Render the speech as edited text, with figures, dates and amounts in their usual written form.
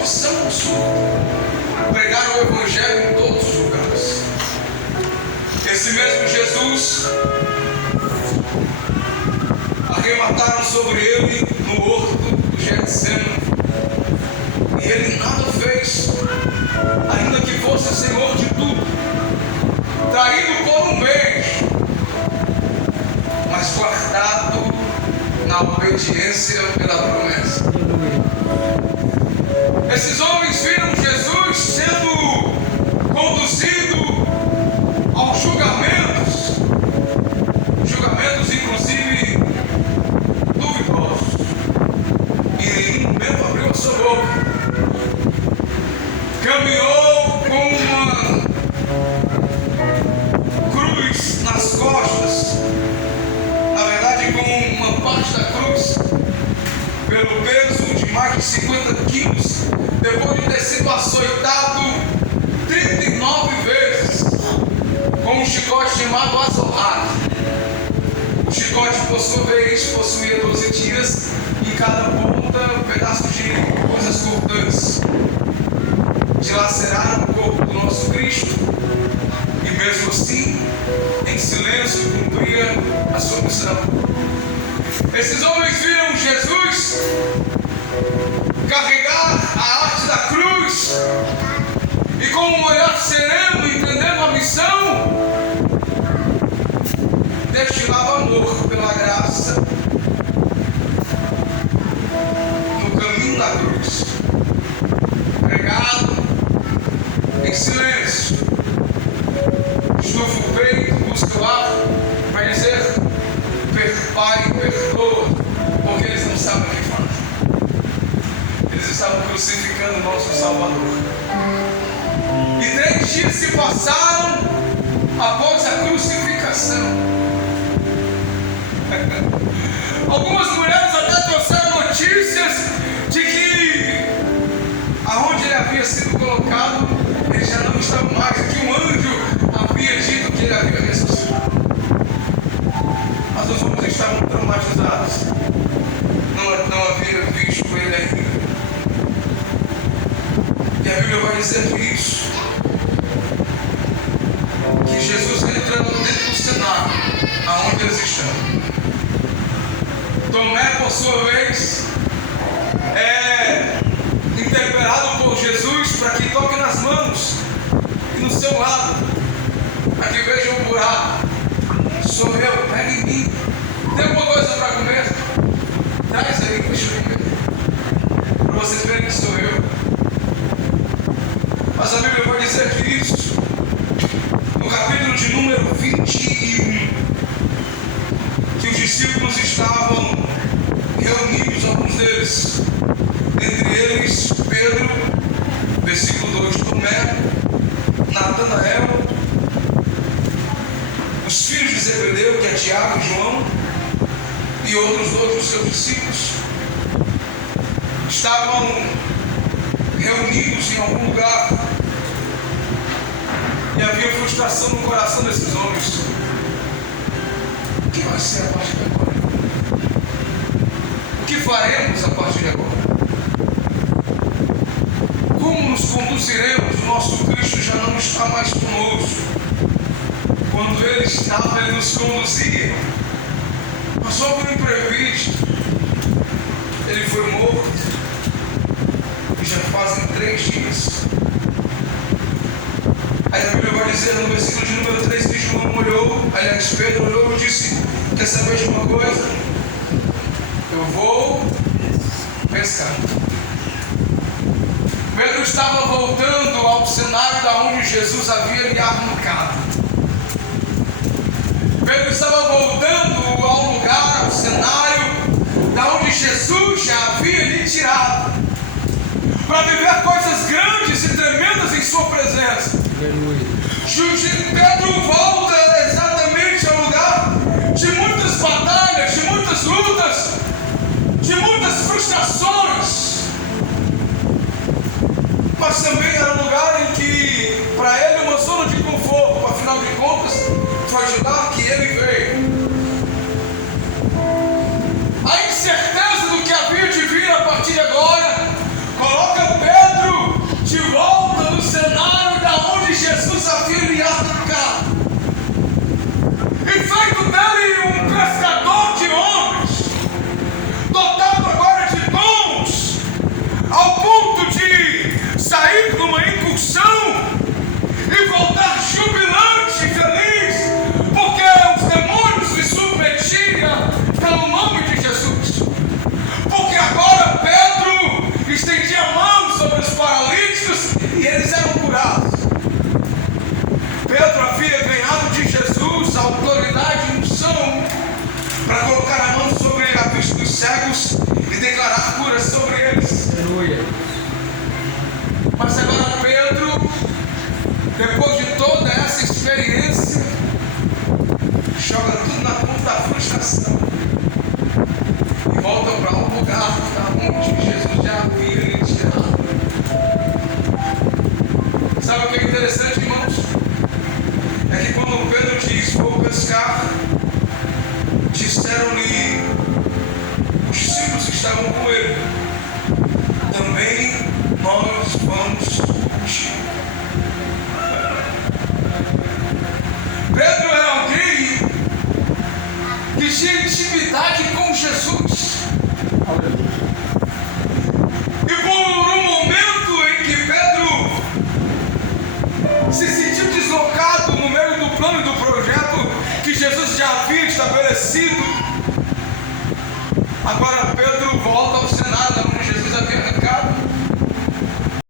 maldição ao sul. Pregaram o Evangelho em todos os lugares. Esse mesmo Jesus, arremataram sobre ele no horto do Getsemane, e ele nada fez, ainda que fosse Senhor de tudo, traído por um beijo, mas guardado na obediência pela promessa. Esses homens viram Jesus sendo conduzido aos julgamentos inclusive duvidosos, e em nenhum momento abriu a sua boca. Caminhou com uma cruz nas costas, na verdade com uma parte da cruz, pelo peso de mais de 50 quilos, depois de ter sido açoitado 39 vezes com um chicote chamado azorrado. O chicote, por sua vez, possuía 12 tiras, e em cada ponta um pedaço de coisas cortantes. Dilaceraram o corpo do nosso Cristo, e mesmo assim, em silêncio, cumpria a sua missão. Esses homens viram Jesus carregar a arte da cruz, e com um olhar sereno, entendendo a missão, destilava amor pela graça no caminho da cruz, pregado em silêncio, estufa o peito, busca o ar para dizer: Pai, perdoa, porque eles não sabem o que fazem. Eles estavam crucificando o nosso Salvador. E 3 dias se passaram após a crucificação. Algumas mulheres até trouxeram notícias de que aonde ele havia sido colocado, ele já não estava mais, que um anjo havia dito que ele havia ressuscitado. Mas os homens estavam traumatizados, não havia visto ele ainda. E a Bíblia vai dizer isso, que Jesus entra dentro do cenário aonde eles estão. Tomé, por sua vez, é interpelado por Jesus para que toque nas mãos e no seu lado, para que veja um buraco. Sou eu, pega em mim. Tem alguma coisa para comer? Traz aí, deixa eu comer, para vocês verem que sou eu. Mas a Bíblia vai dizer que isso, no capítulo de número 21, que os discípulos estavam reunidos, alguns deles, entre eles Pedro, versículo 2, Tomé, Natanael, os filhos de Zebedeu, que é Tiago e João, e outros 2 dos seus discípulos, estavam reunidos em algum lugar, e havia frustração no coração desses homens. O que vai ser a partir de agora? O que faremos a partir de agora? Como nos conduziremos? O nosso Cristo já não está mais conosco. Quando Ele estava, Ele nos conduzia. Mas só por imprevisto, Ele foi morto. E já fazem 3 dias. Aí a Bíblia vai dizer no versículo de número 3 que João olhou, aliás, Pedro olhou e disse: quer saber de uma coisa? Eu vou pescar. Pedro estava voltando ao cenário da onde Jesus havia lhe arrancado. Pedro estava voltando ao lugar, ao cenário da onde Jesus já havia lhe tirado, para viver coisas grandes e tremendas em sua presença. Pedro volta exatamente ao lugar de muitas batalhas, de muitas lutas, de muitas frustrações, mas também era um lugar em que para ele uma zona de conforto. Afinal de contas, foi de lá que ele veio. A incerteza do que havia de vir a partir de agora coloca Pedro estendia a mão sobre os paralíticos e eles eram curados. Pedro havia ganhado de Jesus a autoridade e unção para colocar a mão sobre a vista dos cegos e declarar cura sobre eles. Aleluia. Mas agora Pedro, depois de toda essa experiência, joga tudo na conta da frustração e volta para um lugar onde Jesus já havia lhe tirado. Sabe o que é interessante, irmãos? É que quando Pedro diz, vou pescar, disseram-lhe os discípulos que estavam com ele, também nós vamos contigo. Pedro era alguém que tinha intimidade com Jesus. E por um momento em que Pedro se sentiu deslocado no meio do plano e do projeto que Jesus já havia estabelecido, agora Pedro volta ao